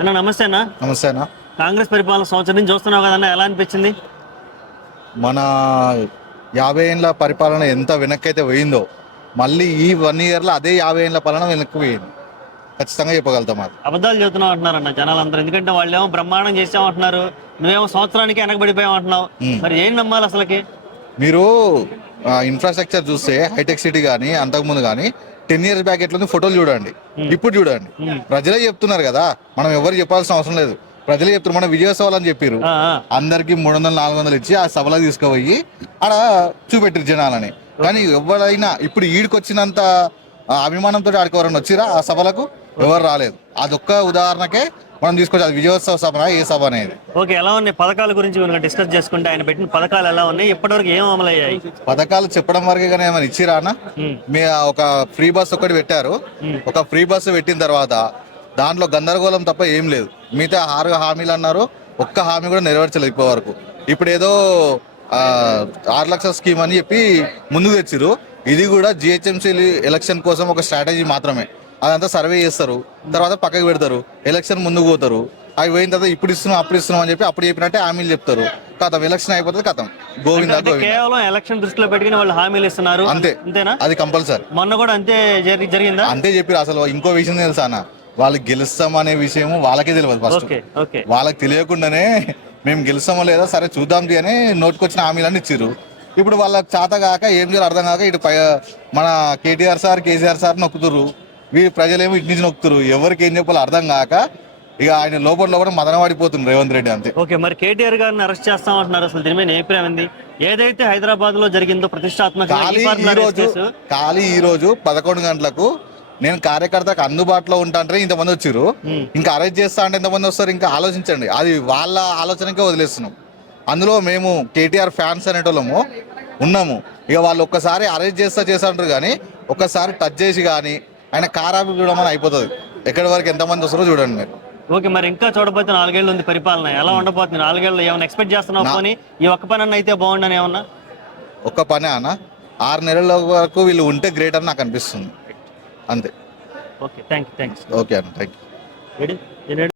అన్న నమస్తే అన్న. నమస్తే అన్న. కాంగ్రెస్ పరిపాలన సంవత్సరం నుంచి చూస్తున్నావు కదన్న, ఎలా అనిపించింది? మన 50 ఏళ్ళ పరిపాలన ఎంత వెనక్కి అయితే పోయిందో మళ్ళీ ఈ 1 ఇయర్లో అదే 50 ఏళ్ళ పాలన వెనక్కి పోయింది, ఖచ్చితంగా చెప్పగలుగుతాం. అది అబద్ధాలు చెబుతున్నావు అంటున్నారన్న జనాలందరూ. ఎందుకంటే వాళ్ళు ఏమో బ్రహ్మాండం చేసామంటున్నారు, నువ్వేమో సంవత్సరానికి వెనకబడిపోయావు అంటున్నావు. మరి ఏం నమ్మాలి అసలుకి? మీరు ఇన్ఫ్రాస్ట్రక్చర్ చూస్తే హైటెక్ సిటీ కానీ అంతకుముందు కానీ 10 years బ్యాక్ ఎట్లుంది ఫోటోలు చూడండి, ఇప్పుడు చూడండి. ప్రజలే చెప్తున్నారు కదా, మనం ఎవరు చెప్పాల్సిన అవసరం లేదు. ప్రజలే చెప్తున్నారు. మన విజయ సభలు అని చెప్పారు, అందరికి 300-400 ఇచ్చి ఆ సభలకు తీసుకుపోయి ఆడ చూపెట్టారు జనాలని. కానీ ఎవరైనా ఇప్పుడు ఈడికొచ్చినంత అభిమానంతో ఆడికి ఎవరైనా వచ్చిరా ఆ సభలకు? ఎవరు రాలేదు. అదొక్క ఉదాహరణకే మనం తీసుకొచ్చి అది విజయోత్సవ సభ ఏ సభ అనేది. ఓకే, ఎలా ఉన్నాయి పథకాల గురించి మనం డిస్కస్ చేసుకుంటే, ఆయన పెట్టిన పథకాలు ఎలా ఉన్నాయి, ఇప్పటివరకు ఏం అమలు అయ్యాయి? పథకాలు చెప్పడం వరకే కానీ ఏమైనా ఇచ్చిరా అన్న? మీ ఒక ఫ్రీ బస్ ఒకటి పెట్టారు. ఒక ఫ్రీ బస్సు పెట్టిన తర్వాత దాంట్లో గందరగోళం తప్ప ఏం లేదు. మిగతా 6 హామీలు అన్నారు, ఒక్క హామీ కూడా నెరవేర్చలేదు ఇప్పటి వరకు. ఇప్పుడు ఏదో 6 లక్షల స్కీమ్ అని చెప్పి ముందుకు తెచ్చిరు. ఇది కూడా జిహెచ్ఎంసీ ఎలక్షన్ కోసం ఒక స్ట్రాటజీ మాత్రమే. అదంతా సర్వే చేస్తారు, తర్వాత పక్కకు పెడతారు, ఎలక్షన్ ముందుకు పోతారు. అవి పోయిన తర్వాత ఇప్పుడు ఇస్తున్నాం అప్పుడు ఇస్తున్నాం అని చెప్పి అప్పుడు చెప్పినట్టే హామీలు చెప్తారు. కథం ఎలక్షన్ అయిపోతుంది, కథం గోవిందా గోవిందా. కేవలం ఎలక్షన్ దృష్టిలో పెట్టుకుని వాళ్ళు హామీలు ఇస్తున్నారు అంతే. అంతేనా? అది కంపల్సరీ. మొన్న కూడా అంతే జరిగిందా? అంతే చెప్పారు. అసలు ఇంకో విషయం తెలుసా అన్న, వాళ్ళు గెలుస్తాం అనే విషయం వాళ్ళకే తెలియదు. ఫస్ట్ వాళ్ళకి తెలియకుండానే మేము గెలుస్తామో లేదా సరే చూద్దాం అని నోటుకొచ్చిన హామీలన్నీ ఇచ్చారు. ఇప్పుడు వాళ్ళకి చేత కాక ఏం చేయాలి అర్థం కాక ఇటు మన కేటీఆర్ సార్ కేసీఆర్ సార్ నొక్కుతురు, వీళ్ళు ప్రజలేమో ఇటు నుంచి నొక్కుతురు. ఎవరికి ఏం చెప్పాలో అర్థం కాక ఇక ఆయన లోపల కూడా మదనవాడిపోతుంది రేవంత్ రెడ్డి. అంతే. ఓకే, మరి కేటీఆర్ గారిని అరెస్ట్ చేస్తామంటున్నారు, అసలు దీని మీద అభిప్రాయం ఏంది? ఏదైతే హైదరాబాద్ లో జరిగిందో ప్రతిష్టాత్మక ఖాళీ ఈ రోజు 11 గంటలకు నేను కార్యకర్తకు అందుబాటులో ఉంటా అంటే ఇంతమంది వచ్చారు, ఇంకా అరెస్ట్ చేస్తా అంటే ఎంతమంది వస్తారు? ఇంకా ఆలోచించండి. అది వాళ్ళ ఆలోచనకే వదిలేస్తున్నాం. అందులో మేము కేటీఆర్ ఫ్యాన్స్ అనేటోళ్ళము ఉన్నాము. ఇక వాళ్ళు ఒక్కసారి అరెస్ట్ చేస్తా అంటారు, కానీ ఒక్కసారి టచ్ చేసి కానీ ఆయన కారాపి చూడమని అయిపోతుంది. ఎక్కడి వరకు ఎంతమంది వస్తారో చూడండి మీరు. ఓకే, మరి ఇంకా చూడబోతే 4 ఏళ్ళు ఉంది పరిపాలన, ఎలా ఉండబోతుంది? 4 ఏళ్ళు ఏమైనా ఎక్స్పెక్ట్ చేస్తున్నావు? పోనీ ఈ ఒక్క పని అయితే బాగుండని ఏమన్నా? ఒక్క పని అన్న 6 నెలల వరకు వీళ్ళు ఉంటే గ్రేట్ అని నాకు అనిపిస్తుంది. అంతే. Okay, thanks. ఓకే అన్న, థ్యాంక్ యూ.